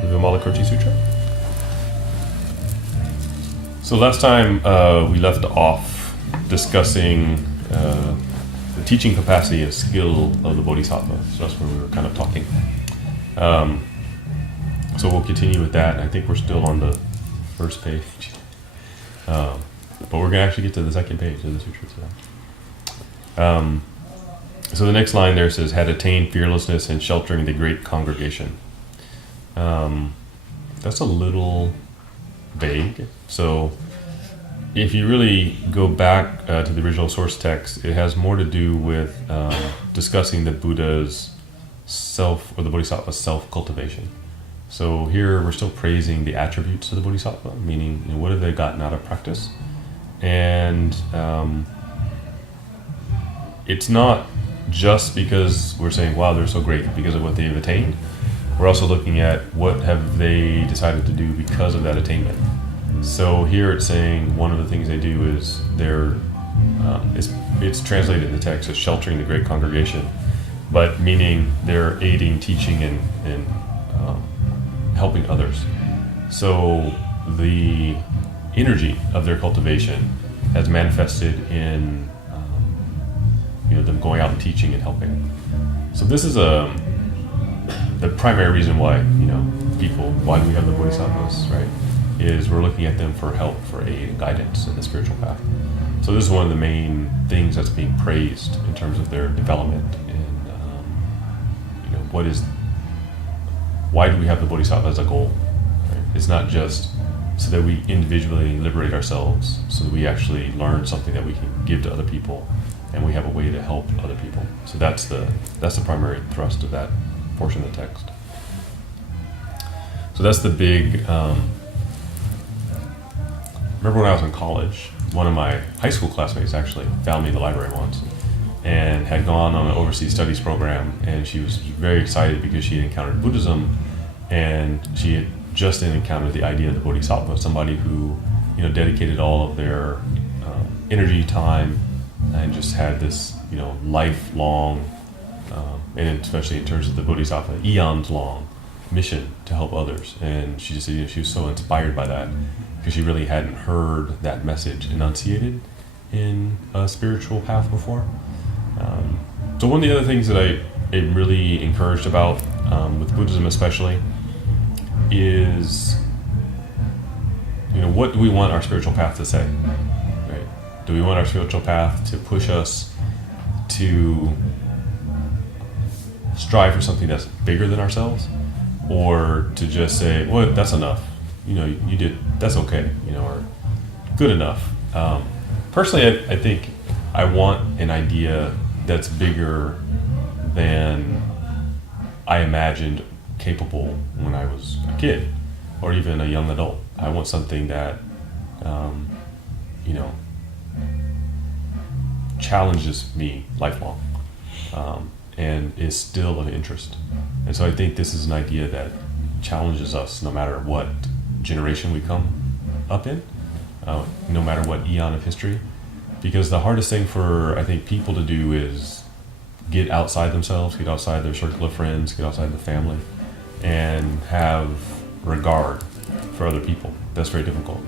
the Vimalakirit Sutra. So last time we left off discussing the teaching capacity and skill of the Bodhisattva. So that's where we were kind of talking. So we'll continue with that. I think we're still on the first page. But we're going to actually get to the second page of the sutra today. So the next line there says, had attained fearlessness in sheltering the great congregation. That's a little vague. So if you really go back to the original source text, it has more to do with discussing the Buddha's self, or the Bodhisattva's self-cultivation. So here we're still praising the attributes of the Bodhisattva, meaning, what have they gotten out of practice? And it's not just because we're saying, wow, they're so great because of what they've attained. We're also looking at what have they decided to do because of that attainment. So here it's saying one of the things they do is it's translated in the text as sheltering the great congregation, but meaning they're aiding, teaching, and helping others. So the energy of their cultivation has manifested in them going out and teaching and helping. So this is the primary reason why why we have the bodhisattvas, right? Is we're looking at them for help, for aid and guidance in the spiritual path. So this is one of the main things that's being praised in terms of their development. And why do we have the bodhisattva as a goal? Right? It's not just so that we individually liberate ourselves, so that we actually learn something that we can give to other people, and we have a way to help other people. So that's the primary thrust of that portion of the text. So that's the big. Remember when I was in college, one of my high school classmates actually found me in the library once and had gone on an overseas studies program, and she was very excited because she had encountered Buddhism, and she had just then encountered the idea of the bodhisattva, somebody who dedicated all of their energy, time, and just had this lifelong, and especially in terms of the bodhisattva, eons long mission to help others. And she just said she was so inspired by that because she really hadn't heard that message enunciated in a spiritual path before. So one of the other things that I am really encouraged about with Buddhism especially is what do we want our spiritual path to say, right? Do we want our spiritual path to push us to strive for something that's bigger than ourselves, or to just say, well, that's enough, you did, that's okay, or good enough? Personally, I think I want an idea that's bigger than I imagined capable when I was a kid or even a young adult. I want something that challenges me lifelong, and is still of interest. And so I think this is an idea that challenges us no matter what generation we come up in, no matter what eon of history. Because the hardest thing for, I think, people to do is get outside themselves, get outside their circle of friends, get outside the family, and have regard for other people. That's very difficult.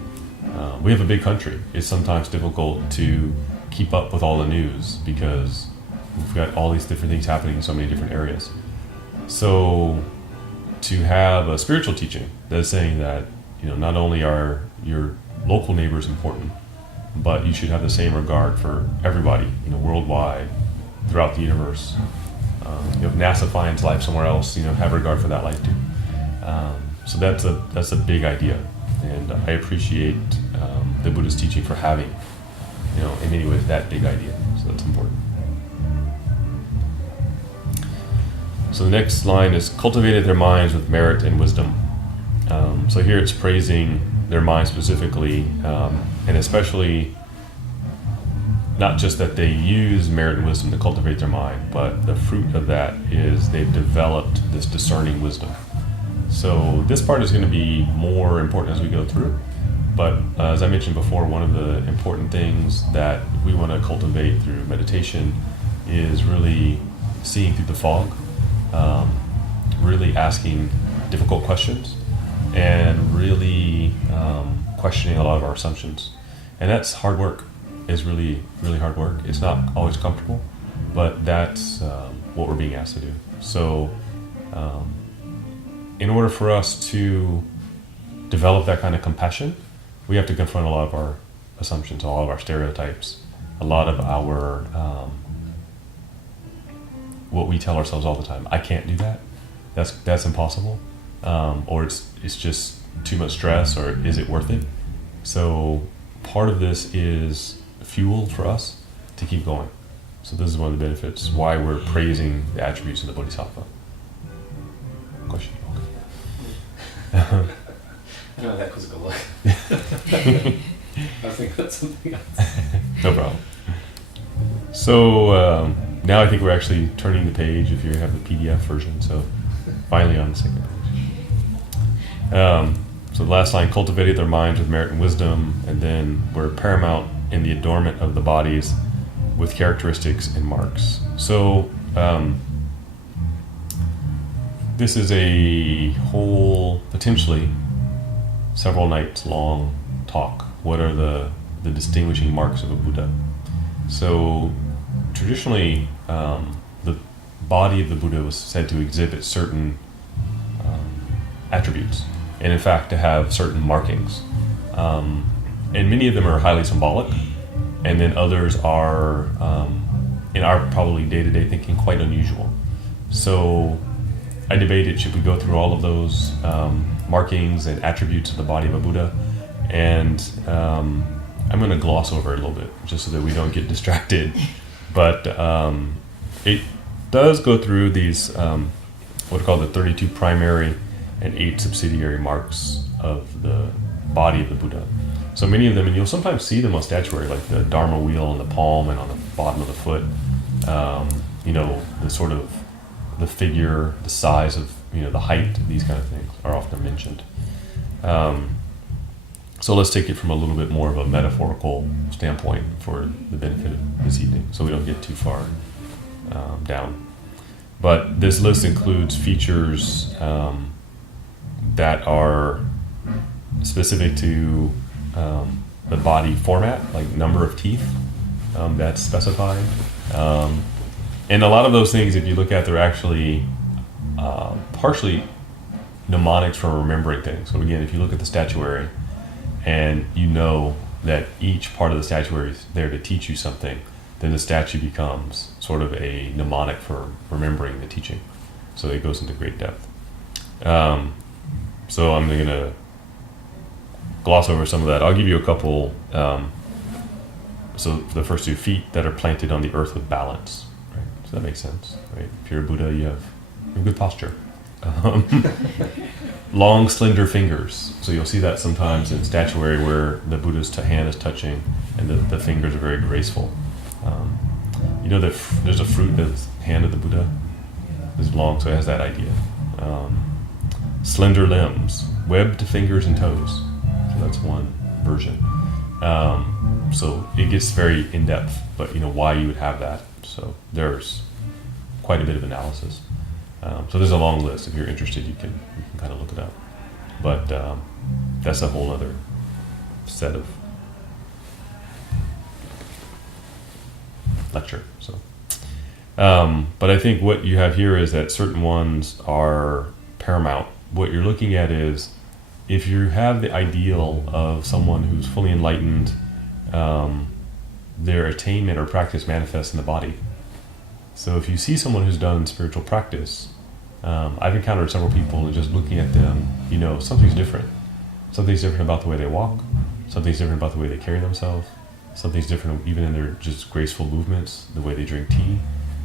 We have a big country. It's sometimes difficult to keep up with all the news because we've got all these different things happening in so many different areas. So to have a spiritual teaching that's saying that not only are your local neighbors important, but you should have the same regard for everybody, worldwide, throughout the universe. If NASA finds life somewhere else, have regard for that life too. So that's a big idea, and I appreciate the Buddha's teaching for having, in many ways, that big idea. So that's important. So the next line is cultivated their minds with merit and wisdom. So here it's praising their mind specifically, and especially not just that they use merit and wisdom to cultivate their mind, but the fruit of that is they've developed this discerning wisdom. So this part is going to be more important as we go through. But as I mentioned before, one of the important things that we want to cultivate through meditation is really seeing through the fog, really asking difficult questions and really questioning a lot of our assumptions. And that's hard work. It's really, really hard work. It's not always comfortable, but that's what we're being asked to do. So in order for us to develop that kind of compassion, we have to confront a lot of our assumptions, a lot of our stereotypes, a lot of our what we tell ourselves all the time. I can't do that. That's impossible, or it's just too much stress, or is it worth it? So part of this is fuel for us to keep going. So this is one of the benefits, why we're praising the attributes of the Bodhisattva. Question? Okay. I know that was a good look. I was thinking about something else. No problem. So now I think we're actually turning the page if you have the PDF version. So finally on the second page. So the last line, cultivated their minds with merit and wisdom, and then we're paramount in the adornment of the bodies with characteristics and marks. So this is a whole, potentially, several nights long talk. What are the distinguishing marks of a Buddha? So traditionally, the body of the Buddha was said to exhibit certain attributes, and in fact to have certain markings. And many of them are highly symbolic, and then others are, in our probably day-to-day thinking, quite unusual. So I debated, should we go through all of those markings and attributes of the body of a Buddha? And I'm going to gloss over it a little bit, just so that we don't get distracted. But it does go through these, what are called the 32 primary and 8 subsidiary marks of the body of the Buddha. So many of them, and you'll sometimes see them on statuary, like the Dharma wheel on the palm and on the bottom of the foot. The sort of the figure, the size of, the height, these kind of things are often mentioned. So let's take it from a little bit more of a metaphorical standpoint for the benefit of this evening, so we don't get too far down. But this list includes features that are specific to the body format, like number of teeth, that's specified. And a lot of those things, if you look at, they're actually partially mnemonics for remembering things. So again, if you look at the statuary, and you know that each part of the statuary is there to teach you something, then the statue becomes sort of a mnemonic for remembering the teaching. So it goes into great depth. So I'm going to gloss over some of that. I'll give you a couple. So the first 2, feet that are planted on the earth with balance. Right? So that makes sense. Right? If you're a Buddha, you have good posture. Long, slender fingers. So you'll see that sometimes in statuary where the Buddha's hand is touching and the fingers are very graceful. There's a fruit that's the hand of the Buddha is long, so it has that idea. Slender limbs, webbed fingers and toes. So that's one version. So it gets very in-depth, but why you would have that. So there's quite a bit of analysis. So there's a long list. If you're interested, you can kind of look it up. But that's a whole other set of lecture. So, but I think what you have here is that certain ones are paramount. What you're looking at is, if you have the ideal of someone who's fully enlightened, their attainment or practice manifests in the body. So if you see someone who's done spiritual practice, I've encountered several people, and just looking at them, something's different. Something's different about the way they walk. Something's different about the way they carry themselves. Something's different even in their just graceful movements, the way they drink tea.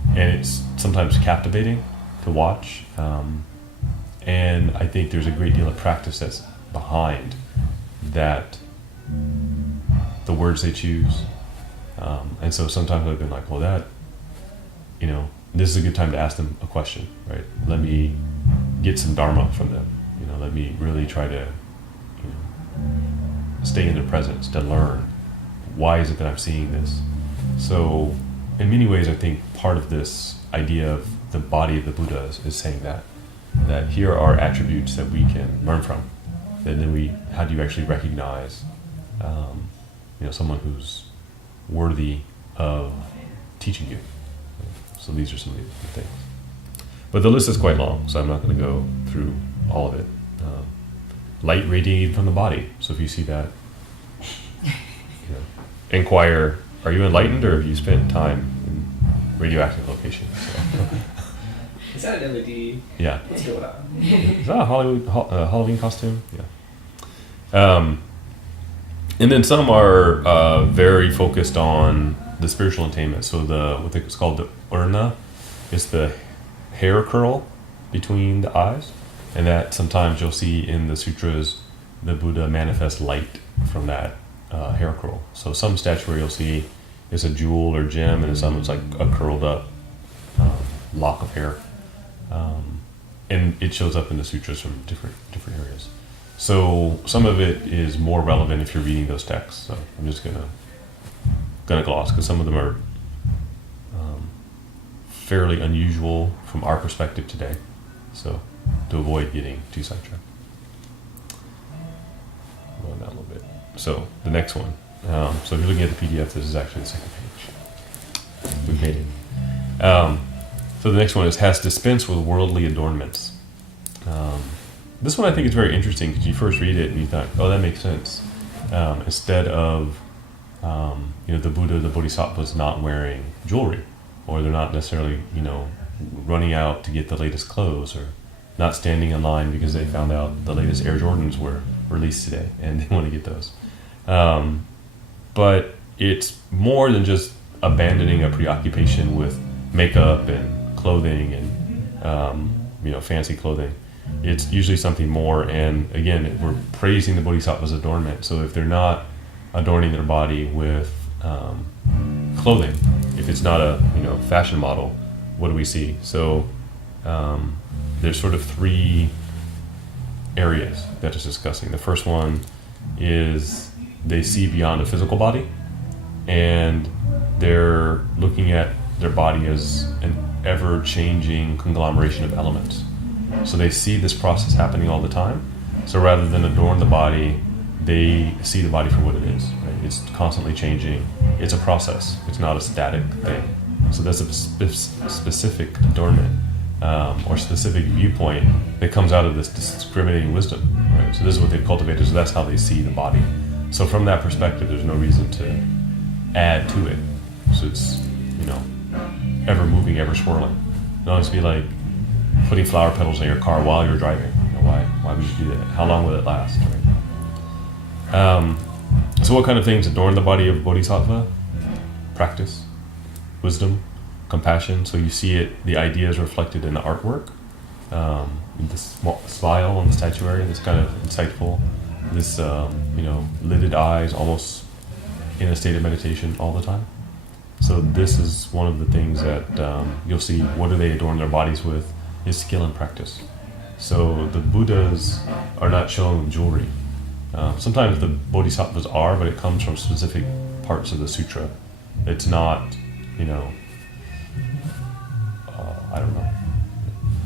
And it's sometimes captivating to watch. And I think there's a great deal of practice that's behind that, the words they choose. And so sometimes I've been like, well, this is a good time to ask them a question, right? Let me get some Dharma from them. Let me really try to stay in their presence, to learn. Why is it that I'm seeing this? So in many ways, I think part of this idea of the body of the Buddha is saying that. that here are attributes that we can learn from. And then how do you actually recognize, someone who's worthy of teaching you? So these are some of the things. But the list is quite long, so I'm not going to go through all of it. Light radiated from the body. So if you see that, inquire, are you enlightened or have you spent time in radioactive locations? So. Is that an LED? Yeah. Let's go with that. Is that a Halloween costume? Yeah. And then some are very focused on the spiritual attainment. So what it's called the urna is the hair curl between the eyes, and that sometimes you'll see in the sutras the Buddha manifest light from that hair curl. So some statuary you'll see is a jewel or gem, and some is like a curled up lock of hair. And it shows up in the sutras from different areas. So some of it is more relevant if you're reading those texts. So I'm just gonna gloss because some of them are fairly unusual from our perspective today. So to avoid getting too sidetracked. Going down a little bit. So the next one. So if you're looking at the PDF, this is actually the second page. We've made it. So the next one has dispensed with worldly adornments. This one I think is very interesting because you first read it and you thought, oh, that makes sense. Instead of, the Buddha, the Bodhisattva's not wearing jewelry, or they're not necessarily, running out to get the latest clothes, or not standing in line because they found out the latest Air Jordans were released today and they want to get those. But it's more than just abandoning a preoccupation with makeup and clothing and fancy clothing. It's usually something more, and again we're praising the Bodhisattva's adornment. So if they're not adorning their body with clothing, if it's not a fashion model, what do we see? So there's sort of three areas that it's discussing. The first one is they see beyond the physical body, and they're looking at their body as an ever-changing conglomeration of elements. So they see this process happening all the time. So rather than adorn the body, they see the body for what it is. Right? It's constantly changing. It's a process. It's not a static thing. So that's a specific adornment or specific viewpoint that comes out of this discriminating wisdom. Right? So this is what they've cultivated. So that's how they see the body. So from that perspective, there's no reason to add to it. So it's ever moving, ever swirling. It'll always be like putting flower petals in your car while you're driving. Why would you do that? How long will it last? Right? So what kind of things adorn the body of Bodhisattva? Practice, wisdom, compassion. So you see it, the idea is reflected in the artwork. The smile on the statuary, this kind of insightful, this lidded eyes, almost in a state of meditation all the time. So this is one of the things that you'll see. What do they adorn their bodies with? Is skill and practice. So the Buddhas are not shown jewelry. Sometimes the Bodhisattvas are, but it comes from specific parts of the sutra. It's not, I don't know,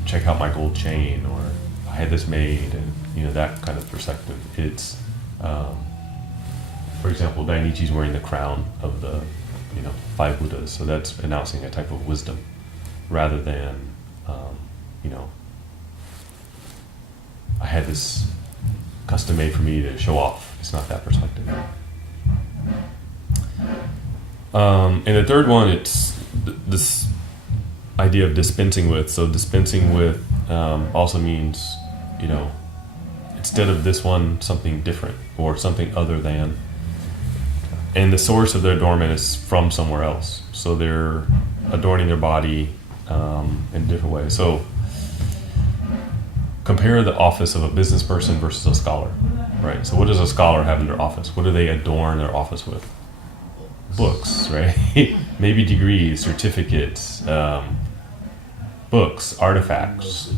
check out my gold chain, or I had this made, and that kind of perspective. It's, for example, Dainichi's wearing the crown of the 5 Buddhas, so that's announcing a type of wisdom rather than I had this custom made for me to show off. It's not that perspective. And the third one, it's this idea of dispensing with. So dispensing with also means instead of this one, something different or something other than. And the source of their adornment is from somewhere else. So they're adorning their body in different ways. So compare the office of a business person versus a scholar, right? So what does a scholar have in their office? What do they adorn their office with? Books, right? Maybe degrees, certificates, books, artifacts.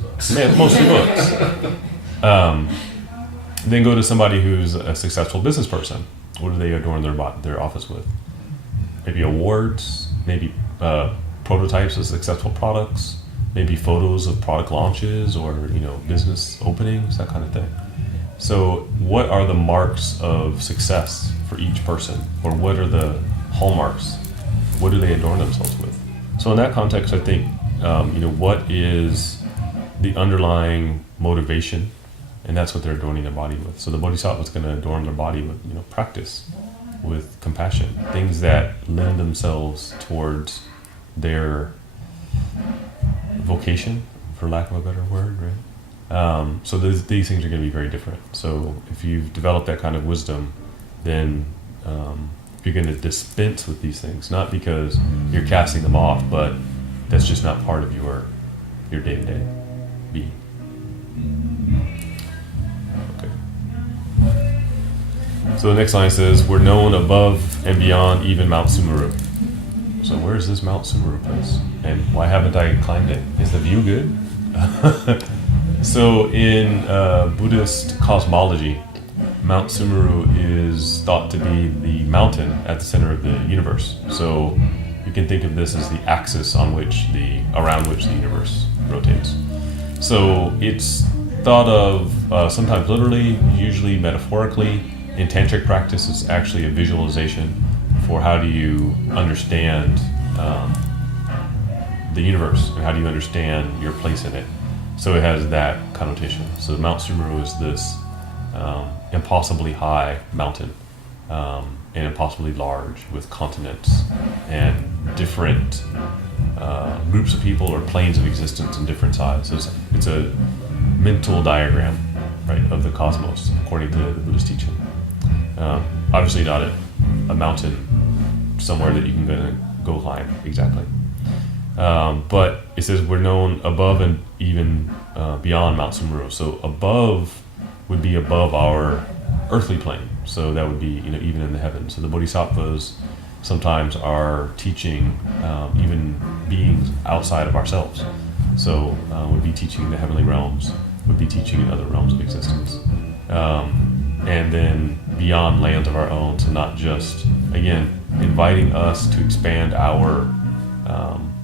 Mostly books. Then go to somebody who's a successful business person. What do they adorn their office with? Maybe awards, maybe prototypes of successful products, maybe photos of product launches or business openings, that kind of thing. So what are the marks of success for each person, or what are the hallmarks? What do they adorn themselves with? So in that context, I think what is the underlying motivation, and that's what they're adorning their body with. So the bodhisattva is going to adorn their body with practice, with compassion, things that lend themselves towards their vocation, for lack of a better word, right? So these things are going to be very different. So if you've developed that kind of wisdom, then you're going to dispense with these things, not because you're casting them off, but that's just not part of your day-to-day being. Okay. So the next line says, we're known above and beyond even Mount Sumeru. So where is this Mount Sumeru place? And why haven't I climbed it? Is the view good? So in Buddhist cosmology, Mount Sumeru is thought to be the mountain at the center of the universe. So you can think of this as the axis around which the universe rotates. So it's thought of sometimes literally, usually metaphorically. In tantric practice, it's actually a visualization for how do you understand the universe, and how do you understand your place in it. So it has that connotation. So Mount Sumeru is this impossibly high mountain, and impossibly large, with continents and different groups of people or planes of existence in different sizes. So it's a mental diagram, right, of the cosmos, according to the Buddhist teaching. Obviously not a mountain somewhere that you can go climb exactly. But it says we're known above and even beyond Mount Sumeru. So above would be above our earthly plane. So that would be even in the heavens. So the bodhisattvas sometimes are teaching even beings outside of ourselves. So would be teaching the heavenly realms, would be teaching in other realms of existence. And then beyond lands of our own, so not just, again, inviting us to expand our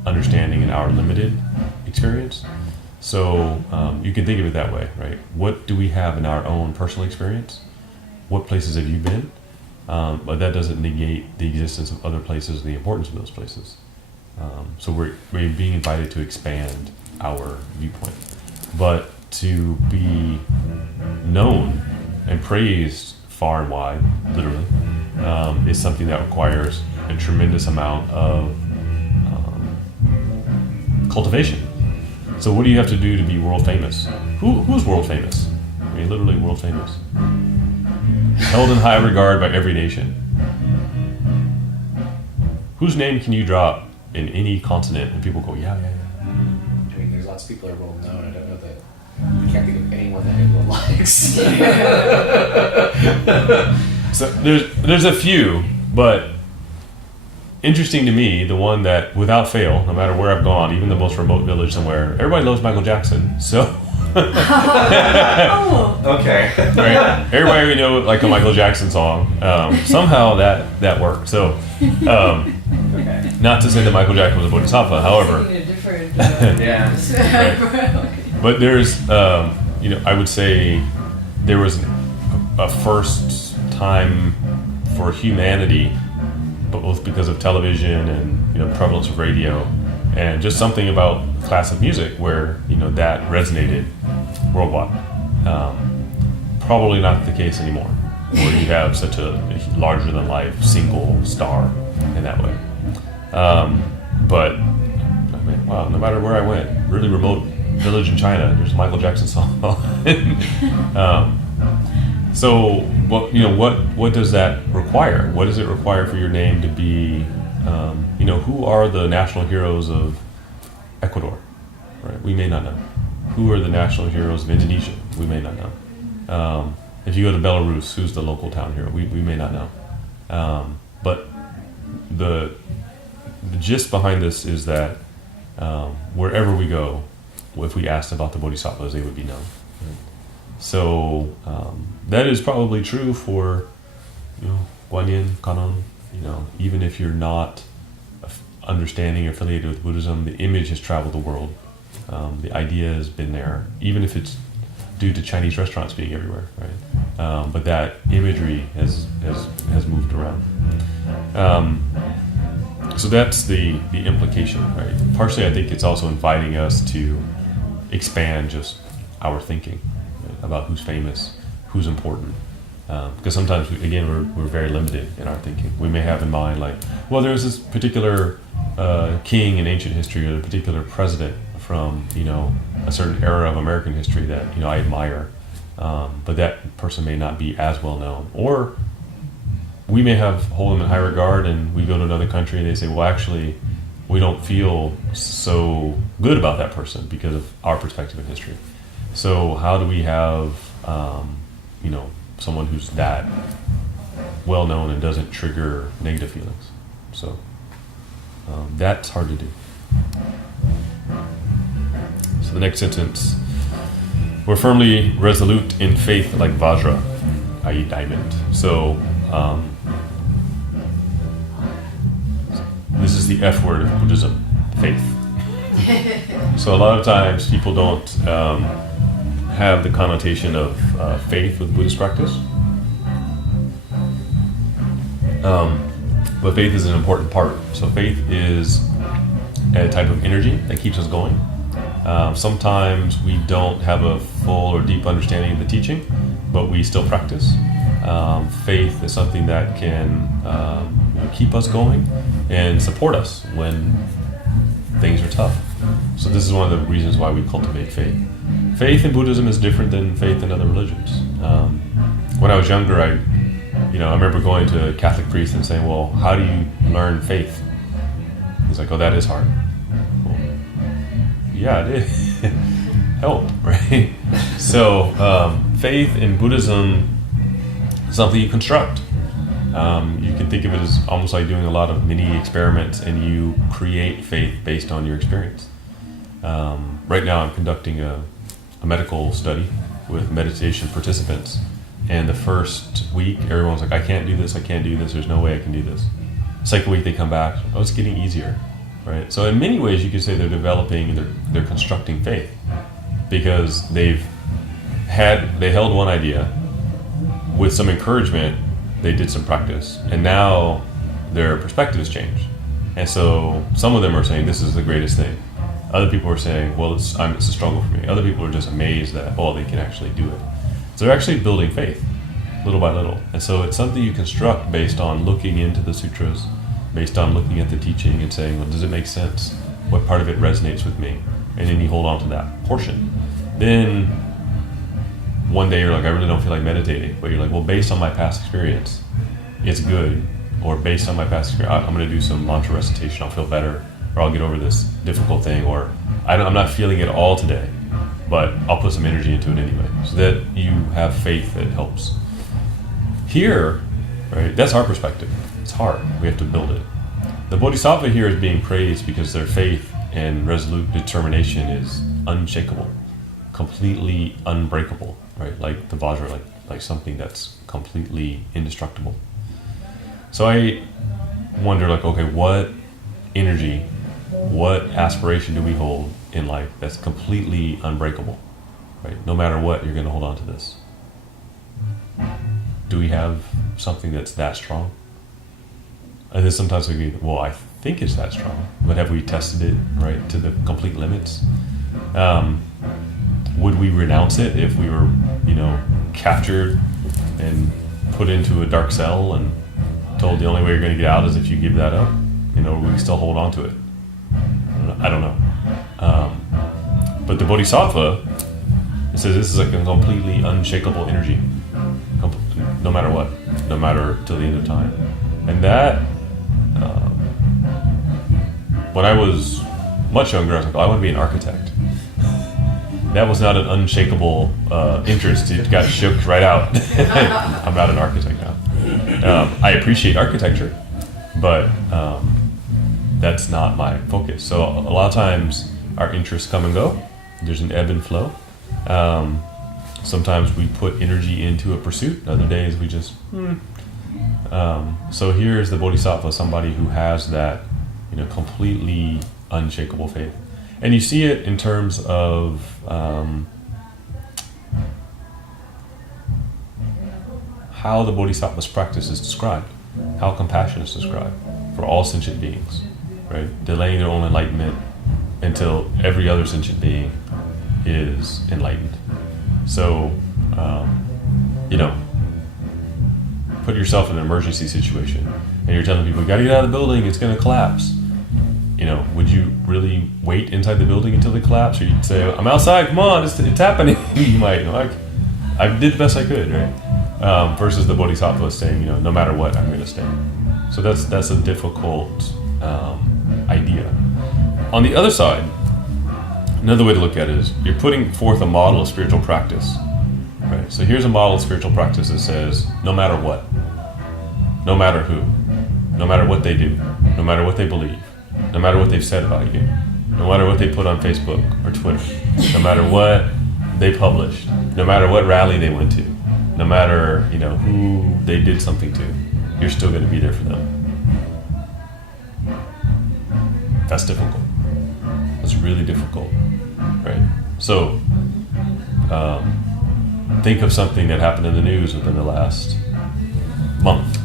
understanding and our limited experience. So you can think of it that way, right? What do we have in our own personal experience? What places have you been? But that doesn't negate the existence of other places and the importance of those places. So we're being invited to expand our viewpoint. But to be known and praised far and wide, literally, is something that requires a tremendous amount of cultivation. So what do you have to do to be world famous? Who's world famous? I mean, literally world famous. Held in high regard by every nation. Whose name can you drop in any continent and people go, yeah. I mean, there's lots of people that are well known. I don't know that I can't think of anyone that everyone likes. So there's a few, but interesting to me, the one that without fail, no matter where I've gone, even the most remote village somewhere, everybody loves Michael Jackson. So Okay. right, everybody we know like a Michael Jackson song. Somehow that worked. So Okay. not to say that Michael Jackson was a bodhisattva, however. Yeah. Right. But there's, I would say there was a first time for humanity, both because of television and prevalence of radio, and just something about classic music where that resonated worldwide. Probably not the case anymore, where you have such a larger than life single star in that way. But I mean, wow, no matter where I went, really remote village in China, there's a Michael Jackson song. So what does that require? What does it require for your name to be? Who are the national heroes of Ecuador? Right, we may not know. Who are the national heroes of Indonesia? We may not know. If you go to Belarus, who's the local town hero? We may not know. But the gist behind this is that wherever we go, if we asked about the bodhisattvas, they would be known. Right? So that is probably true for Guanyin, Kanon. Even if you're not understanding or affiliated with Buddhism, the image has traveled the world The idea has been there, even if it's due to Chinese restaurants being everywhere, right? But that imagery has moved around. So that's the implication, right? Partially, I think it's also inviting us to expand just our thinking, right, about who's famous, who's important. Because sometimes, we're very limited in our thinking. We may have in mind, like, well, there's this particular king in ancient history, or a particular president from, a certain era of American history that, I admire. But that person may not be as well known. Or we may hold them in high regard, and we go to another country and they say, well, actually, we don't feel so good about that person because of our perspective in history. So how do we have, someone who's that well known and doesn't trigger negative feelings? So that's hard to do. So the next sentence: we're firmly resolute in faith like Vajra, i.e. diamond. So this is the F word of Buddhism, faith. So a lot of times people don't have the connotation of faith with Buddhist practice. But faith is an important part. So faith is a type of energy that keeps us going. Sometimes we don't have a full or deep understanding of the teaching, but we still practice. Faith is something that can keep us going and support us when things are tough. So this is one of the reasons why we cultivate faith. Faith in Buddhism is different than faith in other religions. When I was younger, I remember going to a Catholic priest and saying, well, how do you learn faith? He's like, oh, that is hard. Well, yeah, it is. Help, right? So faith in Buddhism is something you construct. You can think of it as almost like doing a lot of mini experiments, and you create faith based on your experience. Right now I'm conducting a medical study with meditation participants, and the first week everyone's like, I can't do this, there's no way I can do this. Second week they come back, oh, it's getting easier, right? So in many ways you could say they're developing, they're constructing faith, because they held one idea with some encouragement. They did some practice, and now their perspective has changed. And so some of them are saying this is the greatest thing. Other people are saying, well, it's a struggle for me. Other people are just amazed that, they can actually do it. So they're actually building faith, little by little. And so it's something you construct based on looking into the sutras, based on looking at the teaching and saying, well, does it make sense? What part of it resonates with me? And then you hold on to that portion. Then one day you're like, I really don't feel like meditating, but you're like, well, based on my past experience, it's good. Or based on my past experience, I'm going to do some mantra recitation, I'll feel better, or I'll get over this difficult thing, or I'm not feeling it all today, but I'll put some energy into it anyway, so that you have faith that helps. Here, right, that's our perspective. It's hard, we have to build it. The Bodhisattva here is being praised because their faith and resolute determination is unshakable, completely unbreakable, right? Like the Vajra, like something that's completely indestructible. So I wonder, okay, what energy, what aspiration do we hold in life that's completely unbreakable, right? No matter what, you're going to hold on to this. Do we have something that's that strong? And then sometimes we go, well, I think it's that strong, but have we tested it, right, to the complete limits? Would we renounce it if we were, captured and put into a dark cell and told the only way you're going to get out is if you give that up? Would we still hold on to it? I don't know. But the Bodhisattva, it says this is like a completely unshakable energy, no matter what, no matter till the end of time. And that, when I was much younger, I was like, I want to be an architect. That was not an unshakable interest. It got shook right out. I'm not an architect now. I appreciate architecture, but that's not my focus. So a lot of times our interests come and go. There's an ebb and flow. Sometimes we put energy into a pursuit. Other days we just... So here's the Bodhisattva, somebody who has that completely unshakable faith. And you see it in terms of how the Bodhisattva's practice is described, how compassion is described for all sentient beings, right? Delaying their own enlightenment until every other sentient being is enlightened. So, put yourself in an emergency situation and you're telling people, you gotta get out of the building, it's gonna collapse. Would you really wait inside the building until it collapsed? Or you'd say, I'm outside, come on, it's happening. You might, I did the best I could, right? Versus the Bodhisattva saying, no matter what, I'm gonna stay. So that's a difficult idea. On the other side, another way to look at it is you're putting forth a model of spiritual practice. Right? So here's a model of spiritual practice that says, no matter what, no matter who, no matter what they do, no matter what they believe, no matter what they've said about you, no matter what they put on Facebook or Twitter, no matter what they published, no matter what rally they went to, no matter who they did something to, you're still going to be there for them. That's difficult. That's really difficult, right? So, think of something that happened in the news within the last month.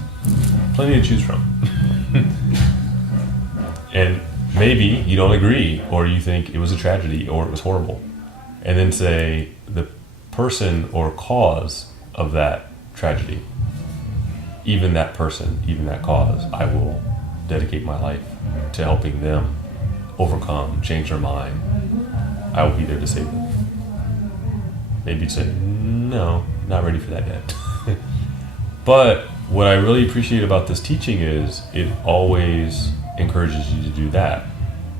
Plenty to choose from. And maybe you don't agree, or you think it was a tragedy, or it was horrible. And then say the person or cause of that tragedy, even that person, even that cause, I will dedicate my life to helping them overcome, change their mind. I will be there to save them. Maybe you'd say, no, not ready for that yet. But what I really appreciate about this teaching is it always encourages you to do that.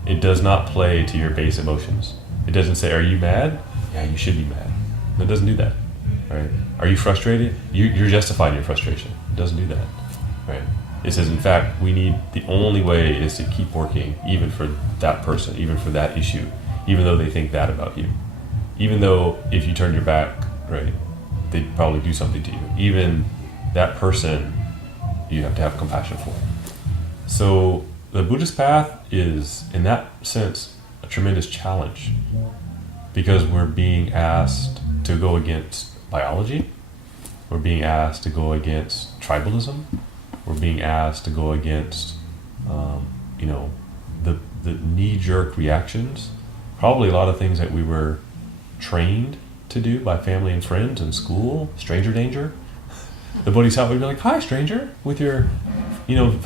It does not play to your base emotions. It doesn't say, are you mad? Yeah, you should be mad. It doesn't do that, right? Are you frustrated? You're justifying your frustration. It doesn't do that, right? It says, in fact, the only way is to keep working, even for that person, even for that issue, even though they think that about you. Even though if you turn your back, right, they'd probably do something to you. Even that person, you have to have compassion for. So the Buddhist path is, in that sense, a tremendous challenge, because we're being asked to go against biology. We're being asked to go against tribalism. We're being asked to go against, the knee-jerk reactions. Probably a lot of things that we were trained to do by family and friends in school. Stranger danger. The Bodhisattva would be like, hi, stranger, with your,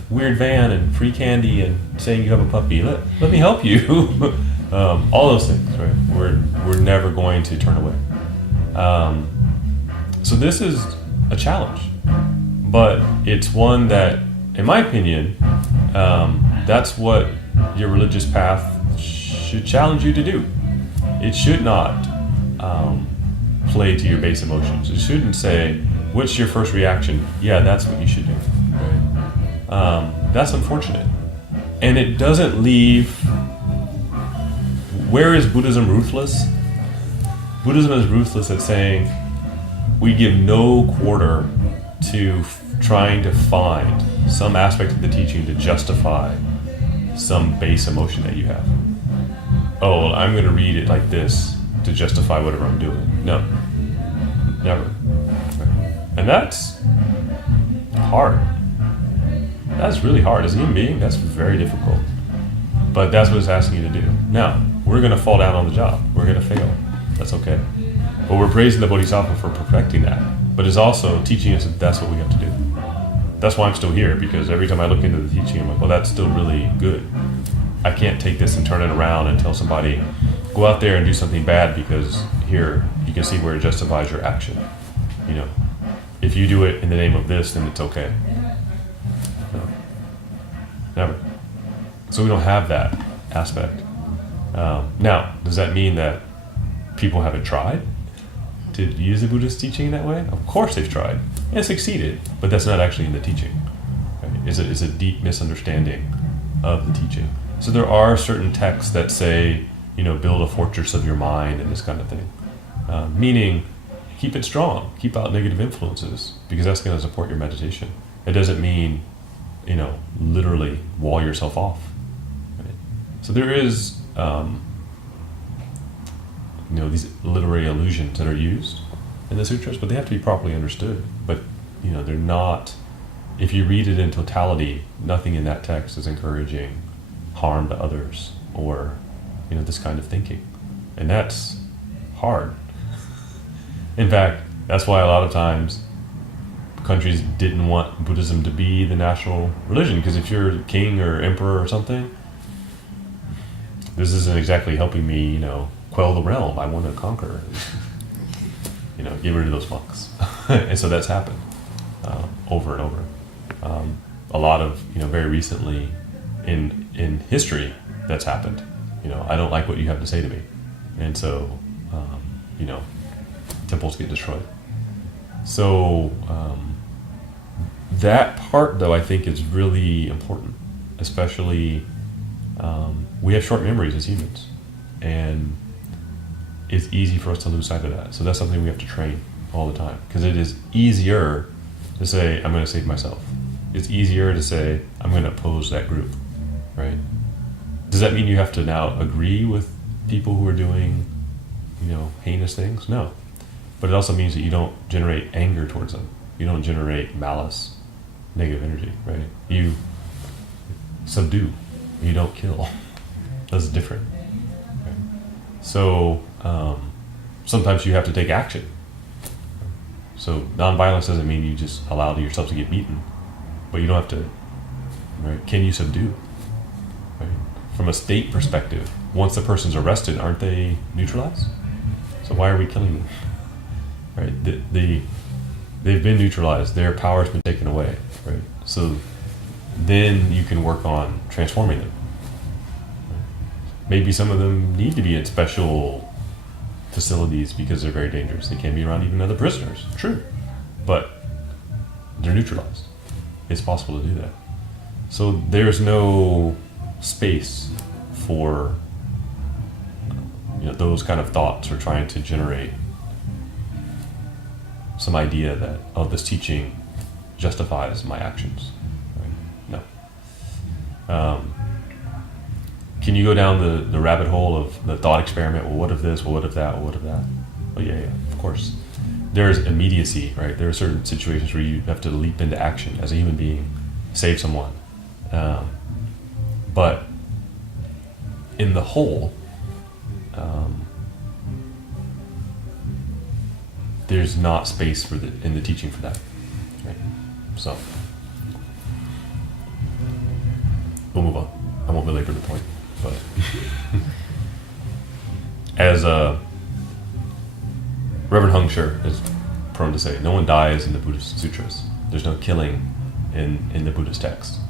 weird van and free candy and saying you have a puppy. Let me help you. All those things, right? We're never going to turn away. So this is a challenge, but it's one that, in my opinion, that's what your religious path should challenge you to do. It should not play to your base emotions. It shouldn't say, what's your first reaction? Yeah, that's what you should do. Right? That's unfortunate. And it doesn't leave... Where is Buddhism ruthless? Buddhism is ruthless at saying, we give no quarter to trying to find some aspect of the teaching to justify some base emotion that you have. Oh, well, I'm going to read it like this to justify whatever I'm doing. No, never. And that's hard. That's really hard. As a human being, that's very difficult. But that's what it's asking you to do. Now, we're going to fall down on the job. We're going to fail. That's okay. But we're praising the Bodhisattva for perfecting that. But it's also teaching us that that's what we have to do. That's why I'm still here, because every time I look into the teaching, I'm like, well, that's still really good. I can't take this and turn it around and tell somebody, go out there and do something bad, because here you can see where it justifies your action. If you do it in the name of this, then it's okay. No. Never. So we don't have that aspect. Now, does that mean that people haven't tried to use the Buddhist teaching in that way? Of course they've tried and succeeded, but that's not actually in the teaching. Right? It's a deep misunderstanding of the teaching. So there are certain texts that say, build a fortress of your mind and this kind of thing. Meaning, keep it strong, keep out negative influences, because that's going to support your meditation. It doesn't mean, literally wall yourself off. Right? So there is these literary allusions that are used in the sutras, but they have to be properly understood. But they're not. If you read it in totality, nothing in that text is encouraging harm to others or this kind of thinking, and that's hard. In fact, that's why a lot of times countries didn't want Buddhism to be the national religion, because if you're king or emperor or something, this isn't exactly helping me, quell the realm I want to conquer. Get rid of those monks. And so that's happened over and over. A lot of, very recently in history, that's happened. I don't like what you have to say to me. And so, temples get destroyed. So, that part, though, I think is really important, especially we have short memories as humans, and it's easy for us to lose sight of that. So that's something we have to train all the time, because it is easier to say, I'm going to save myself. It's easier to say, I'm going to oppose that group, right? Does that mean you have to now agree with people who are doing, heinous things? No. But it also means that you don't generate anger towards them. You don't generate malice, negative energy, right? You subdue. You don't kill. That's different. Right? So sometimes you have to take action. So nonviolence doesn't mean you just allow yourself to get beaten, but you don't have to. Right? Can you subdue? Right? From a state perspective, once the person's arrested, aren't they neutralized? So why are we killing them? Right? They've been neutralized. Their power's been taken away. Right? So then you can work on transforming them. Maybe some of them need to be in special facilities because they're very dangerous. They can't be around even other prisoners. True. But they're neutralized. It's possible to do that. So there's no space for those kind of thoughts or trying to generate some idea that, this teaching justifies my actions. Right? No. Can you go down the rabbit hole of the thought experiment? Well, what if this? Well, what if that? Well, what if that? Oh, yeah, of course. There's immediacy, right? There are certain situations where you have to leap into action as a human being, save someone. But in the whole, there's not space in the teaching for that. Right? So, we'll move on. I won't belabor the point. But as Reverend Hung Sure is prone to say, no one dies in the Buddhist sutras. There's no killing in the Buddhist text.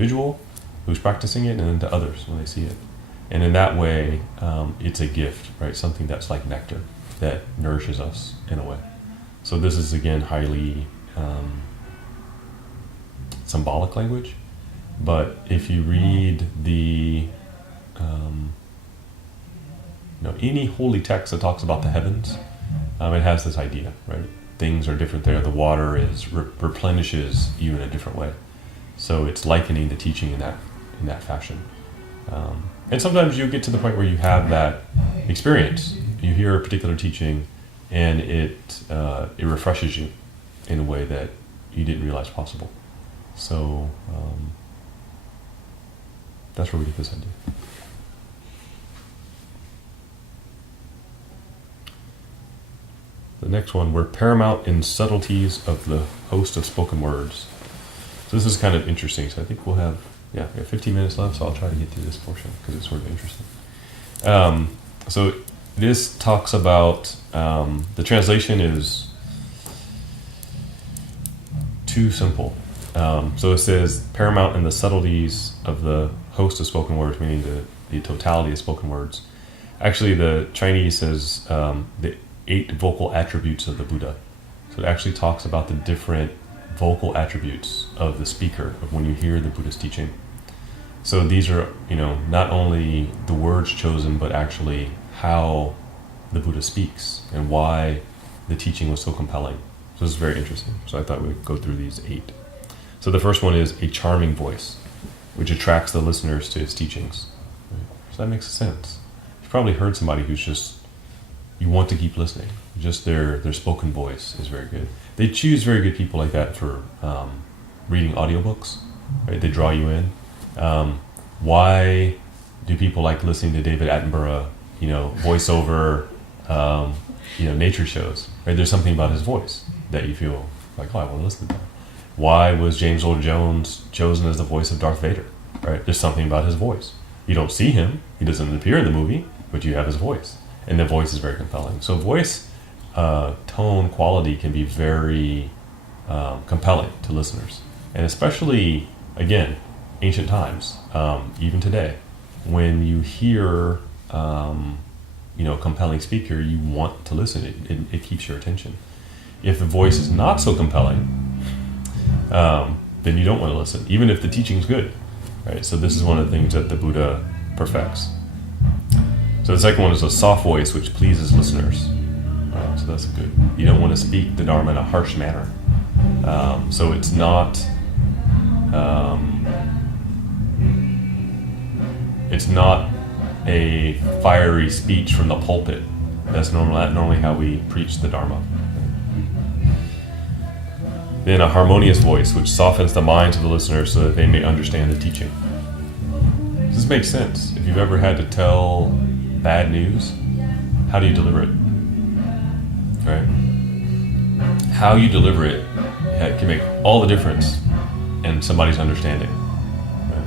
individual who's practicing it, and then to others when they see it. And in that way, it's a gift, right? Something that's like nectar that nourishes us in a way. So this is, again, highly symbolic language. But if you read the, any holy text that talks about the heavens, it has this idea, right? Things are different there. The water replenishes you in a different way. So it's likening the teaching in that fashion. And sometimes you get to the point where you have that experience. You hear a particular teaching, and it refreshes you in a way that you didn't realize possible. So that's where we get this idea. The next one, we're paramount in subtleties of the host of spoken words. So this is kind of interesting. So I think we have 15 minutes left, so I'll try to get through this portion because it's sort of interesting. So this talks about, the translation is too simple. So it says, paramount in the subtleties of the host of spoken words, meaning the totality of spoken words. Actually, the Chinese says the 8 vocal attributes of the Buddha. So it actually talks about the different vocal attributes of the speaker, of when you hear the Buddha's teaching. So these are, not only the words chosen, but actually how the Buddha speaks and why the teaching was so compelling. So this is very interesting. So I thought we'd go through these 8. So the first one is a charming voice, which attracts the listeners to his teachings. Right? So that makes sense. You've probably heard somebody who's just, you want to keep listening. Just their spoken voice is very good. They choose very good people like that for reading audiobooks. Right? They draw you in. Why do people like listening to David Attenborough, voiceover, nature shows? Right? There's something about his voice that you feel like, I want to listen to that. Why was James Earl Jones chosen as the voice of Darth Vader? Right? There's something about his voice. You don't see him. He doesn't appear in the movie, but you have his voice. And the voice is very compelling. So voice, tone, quality can be very compelling to listeners. And especially, again, ancient times, even today, when you hear, a compelling speaker, you want to listen. It keeps your attention. If the voice is not so compelling, then you don't want to listen, even if the teaching's good. Right? So this is one of the things that the Buddha perfects. So the second one is a soft voice which pleases listeners. So that's good. You don't want to speak the Dharma in a harsh manner. So it's not a fiery speech from the pulpit. That's normally how we preach the Dharma. Then a harmonious voice which softens the minds of the listeners so that they may understand the teaching. This makes sense. If you've ever had to tell bad news, how do you deliver it? Right? How you deliver it can make all the difference in somebody's understanding. Right?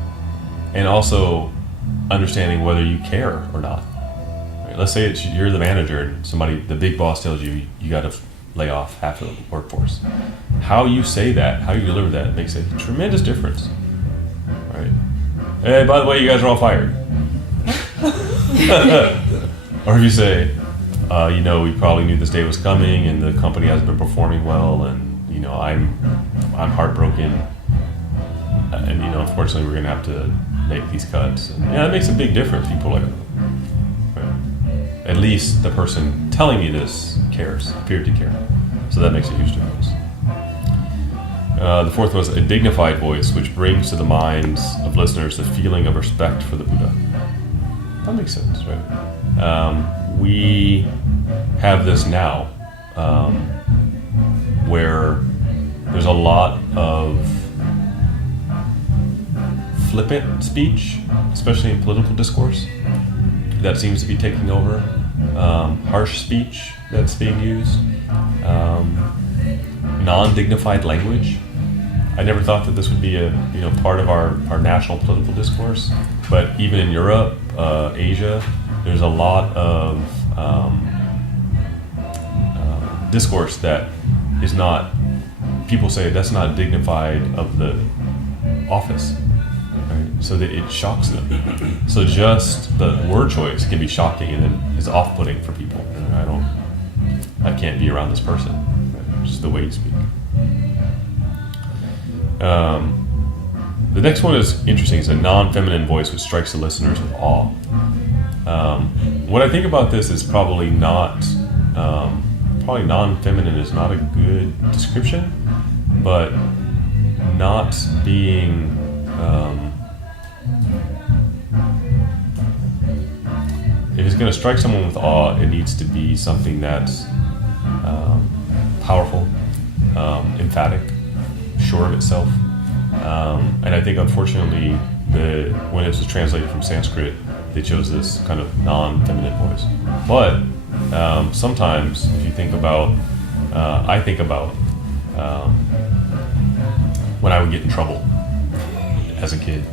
And also understanding whether you care or not. Right? Let's say you're the manager and the big boss tells you got to lay off half of the workforce. How you say that, how you deliver that makes a tremendous difference. Right? Hey, by the way, you guys are all fired. Or if you say, we probably knew this day was coming and the company has been performing well and, I'm heartbroken and, unfortunately we're going to have to make these cuts. And, it makes a big difference. People are like, right. At least the person telling me this appeared to care. So that makes a huge difference. The fourth was a dignified voice, which brings to the minds of listeners the feeling of respect for the Buddha. That makes sense, right? We have this now, where there's a lot of flippant speech, especially in political discourse, that seems to be taking over. Harsh speech that's being used. Non-dignified language. I never thought that this would be a part of our national political discourse, but even in Europe, Asia, there's a lot of discourse that is not. People say that's not dignified of the office, so that it shocks them. So just the word choice can be shocking and then is off-putting for people. I can't be around this person. Right? Just the way you speak. The next one is interesting. It's a non-feminine voice which strikes the listeners with awe. What I think about this is probably non-feminine is not a good description, but not being if it's going to strike someone with awe, it needs to be something that's powerful, emphatic, sure of itself. And I think, unfortunately, when it was translated from Sanskrit, they chose this kind of non-feminine voice. But sometimes, if you think about, I think about when I would get in trouble as a kid.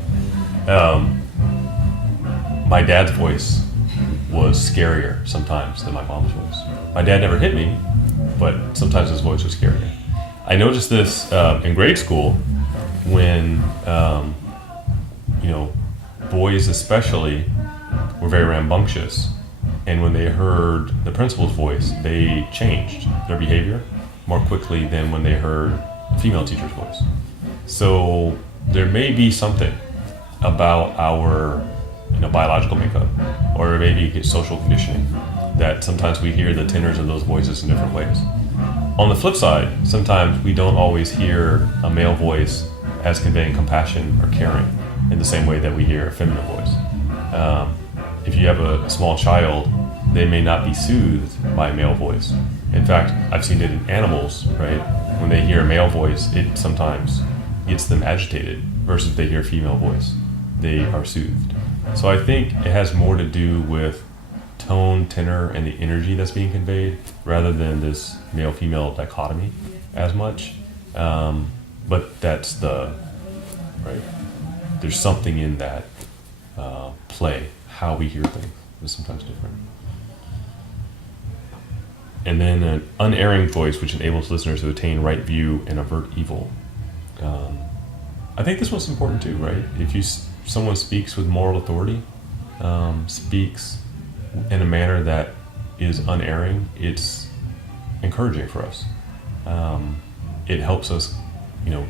My dad's voice was scarier sometimes than my mom's voice. My dad never hit me, but sometimes his voice was scarier. I noticed this in grade school when, boys especially were very rambunctious. And when they heard the principal's voice, they changed their behavior more quickly than when they heard a female teacher's voice. So there may be something about our biological makeup, or maybe social conditioning, that sometimes we hear the tenors of those voices in different ways. On the flip side, sometimes we don't always hear a male voice as conveying compassion or caring in the same way that we hear a feminine voice. If you have a small child, they may not be soothed by a male voice. In fact, I've seen it in animals, right? When they hear a male voice, it sometimes gets them agitated, versus if they hear a female voice, they are soothed. So I think it has more to do with tone, tenor, and the energy that's being conveyed, rather than this male-female dichotomy as much. But that's right. There's something in that play, how we hear things is sometimes different. And then an unerring voice which enables listeners to attain right view and avert evil. I think this one's important too, right? If someone speaks with moral authority, speaks in a manner that is unerring, it's encouraging for us. It helps us,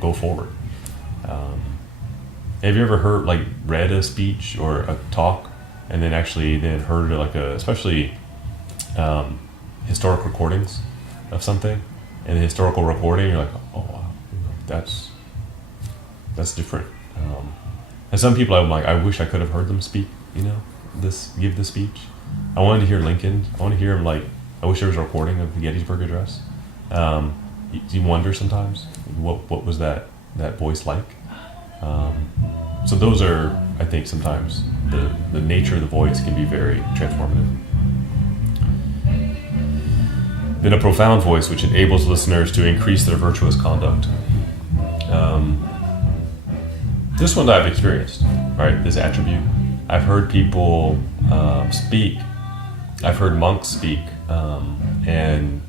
go forward. Have you ever read a speech or a talk, and then actually heard especially historic recordings of something, and the historical recording, you're like, oh wow, that's different. And some people I'm like, I wish I could have heard them speak, give the speech. I wanted to hear Lincoln. I want to hear him I wish there was a recording of the Gettysburg Address. You wonder sometimes, what was that voice like? So those are, I think, sometimes the nature of the voice can be very transformative. Then a profound voice which enables listeners to increase their virtuous conduct. This one I've experienced, right? This attribute. I've heard people speak. I've heard monks speak, and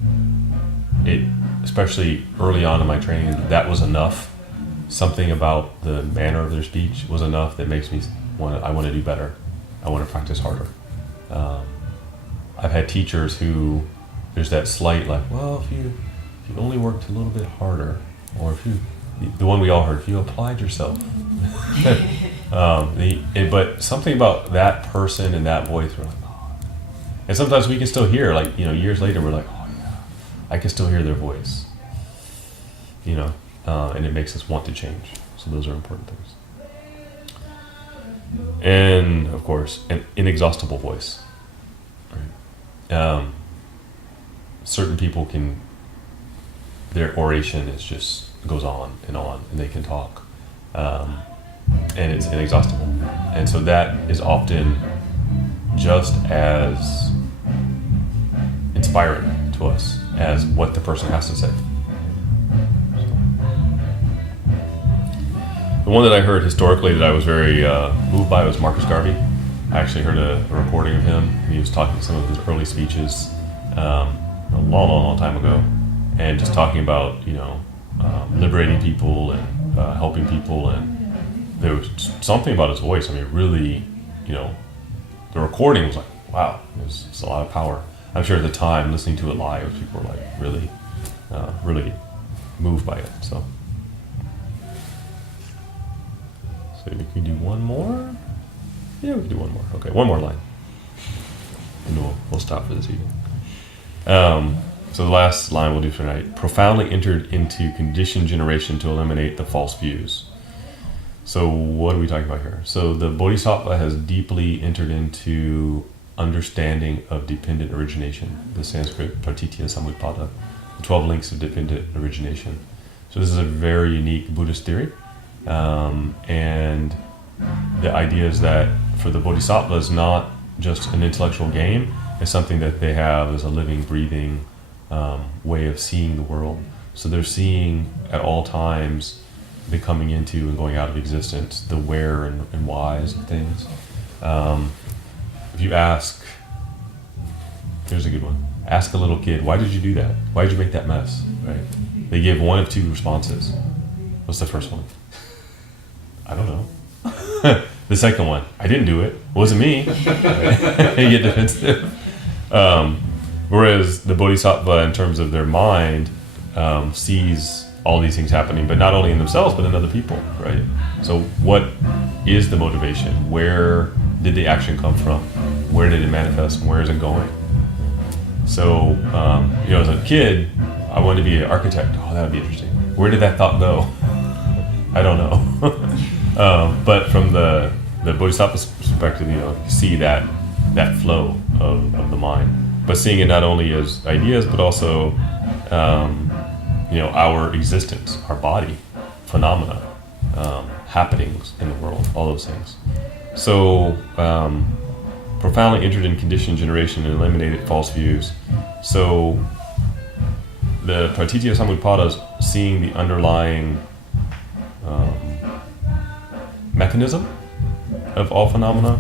it, especially early on in my training, that was enough. Something about the manner of their speech was enough that makes me I want to do better. I want to practice harder. I've had teachers who there's that slight if you only worked a little bit harder, or if you, the one we all heard, if you applied yourself. But something about that person and that voice, we're like, oh. And sometimes we can still hear, years later, we're like, oh yeah, I can still hear their voice. And it makes us want to change. So those are important things. And of course, an inexhaustible voice. Right? Certain people their oration goes on, and they can talk. And it's inexhaustible. And so that is often just as inspiring to us as what the person has to say. The one that I heard historically that I was very moved by was Marcus Garvey. I actually heard a recording of him. He was talking some of his early speeches a long time ago, and just talking about liberating people and helping people, and there was something about his voice. I mean, really, you know, the recording was like, wow, it's a lot of power. I'm sure at the time, listening to it live, people were like really, really moved by it. So we can do one more. Yeah, we can do one more. Okay, one more line, and we'll stop for this evening. So the last line we'll do for tonight: profoundly entered into conditioned generation to eliminate the false views. So what are we talking about here? So the Bodhisattva has deeply entered into understanding of dependent origination, the Sanskrit Pratitya Samutpada, the 12 links of dependent origination. So this is a very unique Buddhist theory. And the idea is that for the Bodhisattva is not just an intellectual game, it's something that they have as a living, breathing way of seeing the world. So they're seeing at all times the coming into and going out of existence, the where and whys of things. If you ask, here's a good one. Ask a little kid, why did you do that? Why did you make that mess? Right? They give one of two responses. What's the first one? I don't know. The second one, I didn't do it. It wasn't me. They get defensive. Whereas the Bodhisattva, in terms of their mind, sees all these things happening, but not only in themselves, but in other people, right? So what is the motivation? Where did the action come from? Where did it manifest? And where is it going? So, you know, as a kid, I wanted to be an architect. Oh, that would be interesting. Where did that thought go? I don't know. But from the Bodhisattva's perspective, you know, you see that flow of the mind. But seeing it not only as ideas, but also, you know, our existence, our body, phenomena, happenings in the world, all those things. So, profoundly entered in conditioned generation and eliminated false views. So, the Pratitya Samutpada is seeing the underlying mechanism of all phenomena,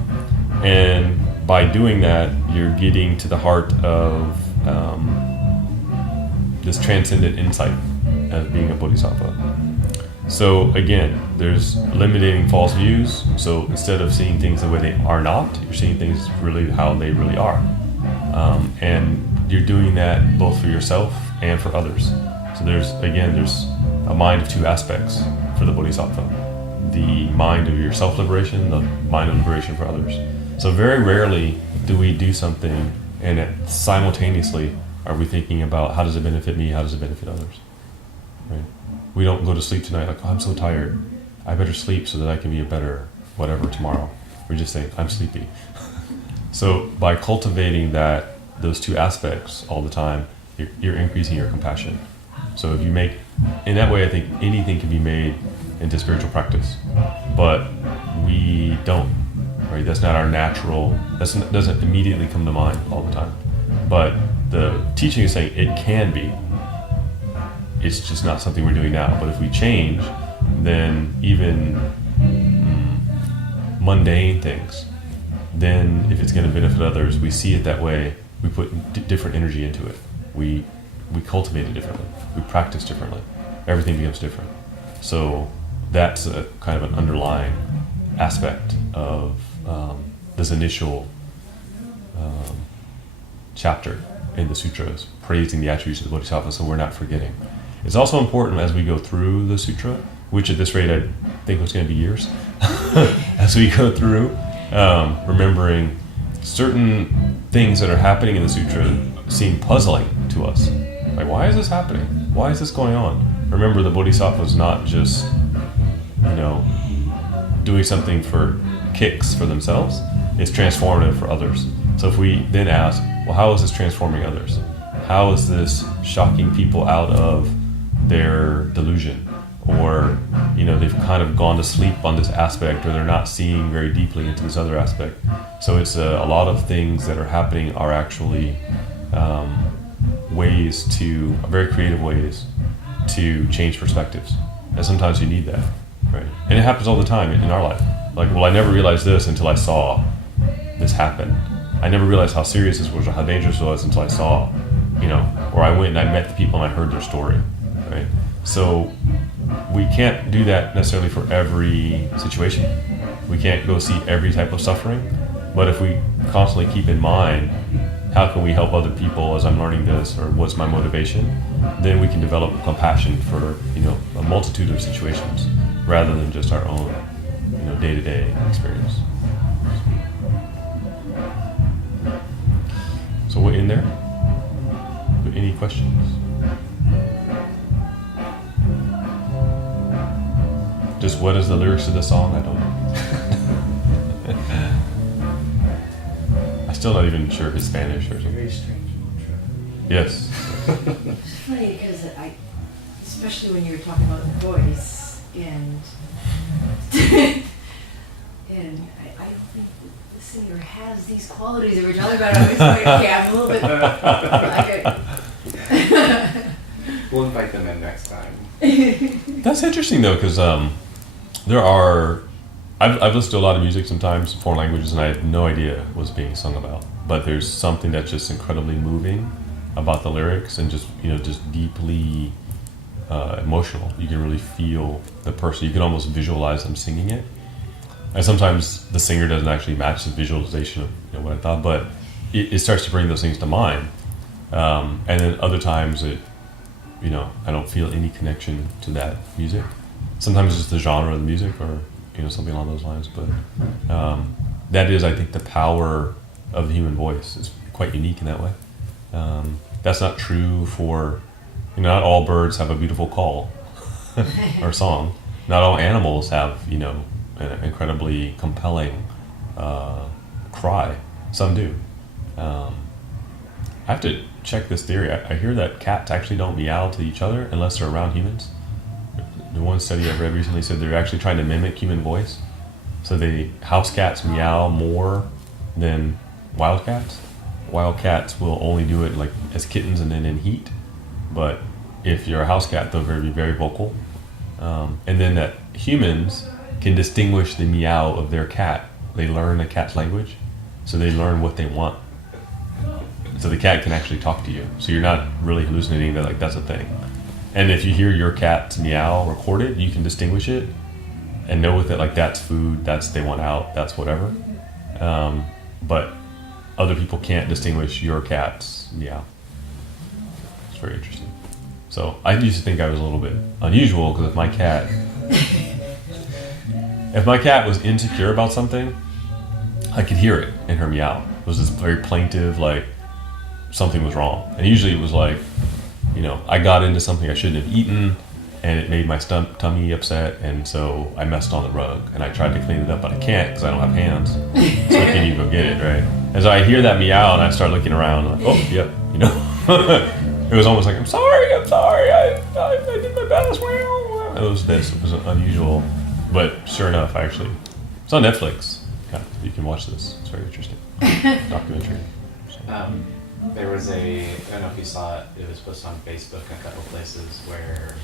and by doing that, you're getting to the heart of this transcendent insight as being a bodhisattva. So again, there's eliminating false views. So instead of seeing things the way they are not, you're seeing things really how they really are. And you're doing that both for yourself and for others. So there's a mind of two aspects for the bodhisattva. The mind of your self-liberation, the mind of liberation for others. So very rarely do we do something and simultaneously are we thinking about how does it benefit me, how does it benefit others, right? We don't go to sleep tonight like, oh, I'm so tired, I better sleep so that I can be a better whatever tomorrow. We just say, I'm sleepy. So by cultivating those two aspects all the time, you're increasing your compassion. So if you make, in that way, I think anything can be made into spiritual practice, but we don't, right? That's not our natural, doesn't immediately come to mind all the time. But the teaching is saying it can be. It's just not something we're doing now. But if we change, then even mundane things, then if it's going to benefit others, we see it that way, we put different energy into it. We cultivate it differently. We practice differently. Everything becomes different. So that's a kind of an underlying aspect of this initial chapter in the sutras, praising the attributes of the Bodhisattva, so we're not forgetting. It's also important as we go through the sutra, which at this rate I think was going to be years, as we go through, remembering certain things that are happening in the sutra seem puzzling to us. Like, why is this happening? Why is this going on? Remember, the Bodhisattva is not just, doing something for kicks for themselves. It's transformative for others. So if we then ask, well, how is this transforming others? How is this shocking people out of their delusion? Or, they've kind of gone to sleep on this aspect, or they're not seeing very deeply into this other aspect. So it's a lot of things that are happening are actually very creative ways to change perspectives. And sometimes you need that, right? And it happens all the time in our life. Like, well, I never realized this until I saw this happen. I never realized how serious this was or how dangerous it was until I saw, or I went and I met the people and I heard their story, right? So we can't do that necessarily for every situation. We can't go see every type of suffering, but if we constantly keep in mind, how can we help other people as I'm learning this, or what's my motivation, then we can develop compassion for, a multitude of situations rather than just our own, day-to-day experience. So we're in there. Any questions? Just what is the lyrics of the song? I don't know. I'm still not even sure if it's Spanish or something. Very strange mantra. Yes. It's funny because especially when you were talking about the voice, and and I don't think the singer has these qualities that we're talking about. I was like, okay, I'm a little bit. We'll invite them in next time. That's interesting though, because I've listened to a lot of music sometimes in foreign languages, and I have no idea what's being sung about. But there's something that's just incredibly moving about the lyrics, and just deeply emotional. You can really feel the person. You can almost visualize them singing it. And sometimes the singer doesn't actually match the visualization of what I thought, but it starts to bring those things to mind. And then other times I don't feel any connection to that music. Sometimes it's the genre of the music, or something along those lines. But that is, I think, the power of the human voice is quite unique in that way. That's not true for, not all birds have a beautiful call or song. Not all animals have, an incredibly compelling cry. Some do. I have to check this theory. I hear that cats actually don't meow to each other unless they're around humans. The one study I read recently said they're actually trying to mimic human voice. So house cats meow more than wild cats. Wild cats will only do it like as kittens and then in heat. But if you're a house cat, they'll be very vocal. And then that humans can distinguish the meow of their cat. They learn a cat's language, so they learn what they want. So the cat can actually talk to you. So you're not really hallucinating that that's a thing. And if you hear your cat's meow recorded, you can distinguish it and know with it that's food, they want out, that's whatever. But other people can't distinguish your cat's meow. It's very interesting. So I used to think I was a little bit unusual, because if my cat was insecure about something, I could hear it in her meow. It was this very plaintive, something was wrong. And usually it was I got into something I shouldn't have eaten, and it made my tummy upset, and so I messed on the rug, and I tried to clean it up, but I can't because I don't have hands, so I can't even go get it, right? And so I hear that meow, and I start looking around, and oh, yep, It was almost like, I'm sorry, I did my best. It was unusual, but sure enough, it's on Netflix. Yeah, you can watch this. It's very interesting. Documentary. There was I don't know if you saw it, it was posted on Facebook in a couple places where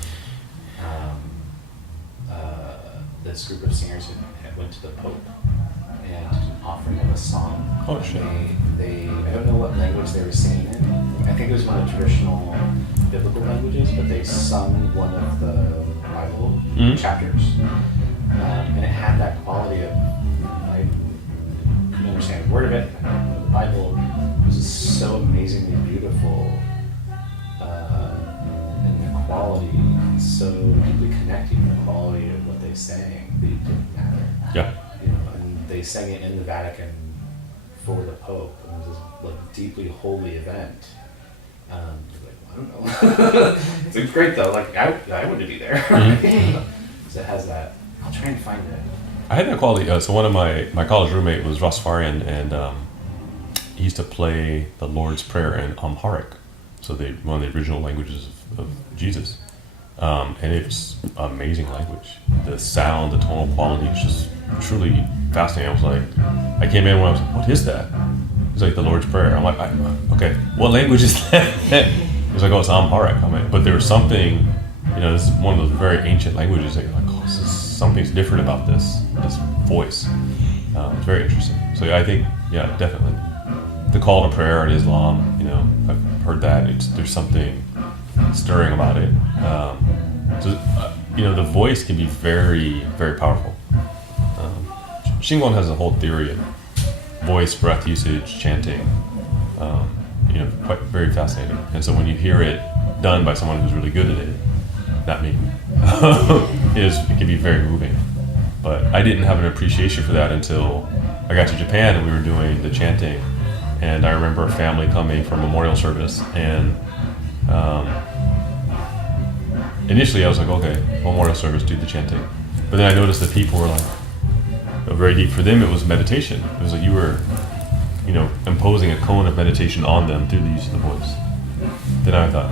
this group of singers had went to the Pope and offered him a song. Oh, shit. They I don't know what language they were singing in. I think it was one of the traditional biblical languages, but they sung one of the Bible chapters. And it had that quality of, I couldn't understand a word of it. The Bible was just so amazingly beautiful, and the quality so deeply connecting to the quality of what they sang that it didn't matter. Yeah. And they sang it in the Vatican for the Pope. It was this deeply holy event. I don't know. It's great though. I want to be there. So it has that. I'll try and find it. I had that quality. So one of my college roommate was Rastafarian, and he used to play the Lord's Prayer in Amharic, so one of the original languages of Jesus. And it's amazing language. The sound, the tonal quality is just truly fascinating. I came in when I was like, what is that? He's like, the Lord's Prayer. I'm like, okay, what language is that? He's like, oh, it's Amharic. But there was something, this is one of those very ancient languages that you're like, oh, something's different about this voice. It's very interesting. So yeah, I think, yeah, definitely. The call to prayer in Islam, I've heard that. There's something stirring about it. So the voice can be very, very powerful. Shingon has a whole theory of voice, breath usage, chanting. Quite very fascinating. And so when you hear it done by someone who's really good at it, not me, it can be very moving. But I didn't have an appreciation for that until I got to Japan and we were doing the chanting. And I remember a family coming for a memorial service, and initially I was like, okay, memorial service, do the chanting. But then I noticed that people were like, very deep. For them, it was meditation. It was like you were, imposing a cone of meditation on them through the use of the voice. Then I thought,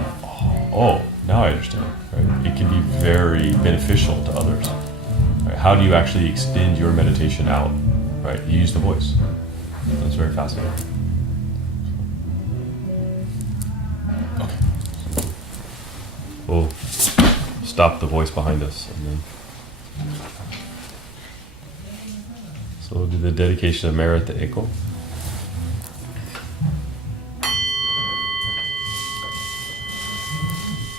oh, now I understand. Right? It can be very beneficial to others. Right? How do you actually extend your meditation out? Right? You use the voice. That's very fascinating. Okay. We'll stop the voice behind us, and then. So we'll do the dedication of merit to Echo.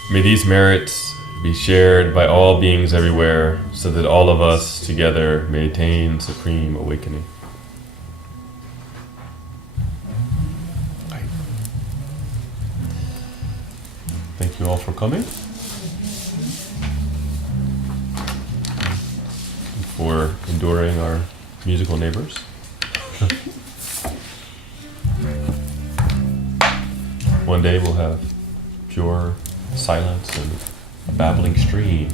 May these merits be shared by all beings everywhere, so that all of us together may attain supreme awakening. Thank you all for coming, for enduring our musical neighbors. One day we'll have pure silence and a babbling stream,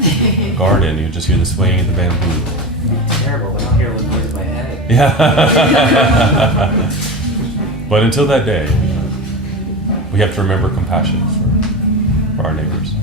a garden. You just hear the swaying of the bamboo. It's terrible, but I'm here with noise in my head. Yeah. But until that day, we have to remember compassion for our neighbors.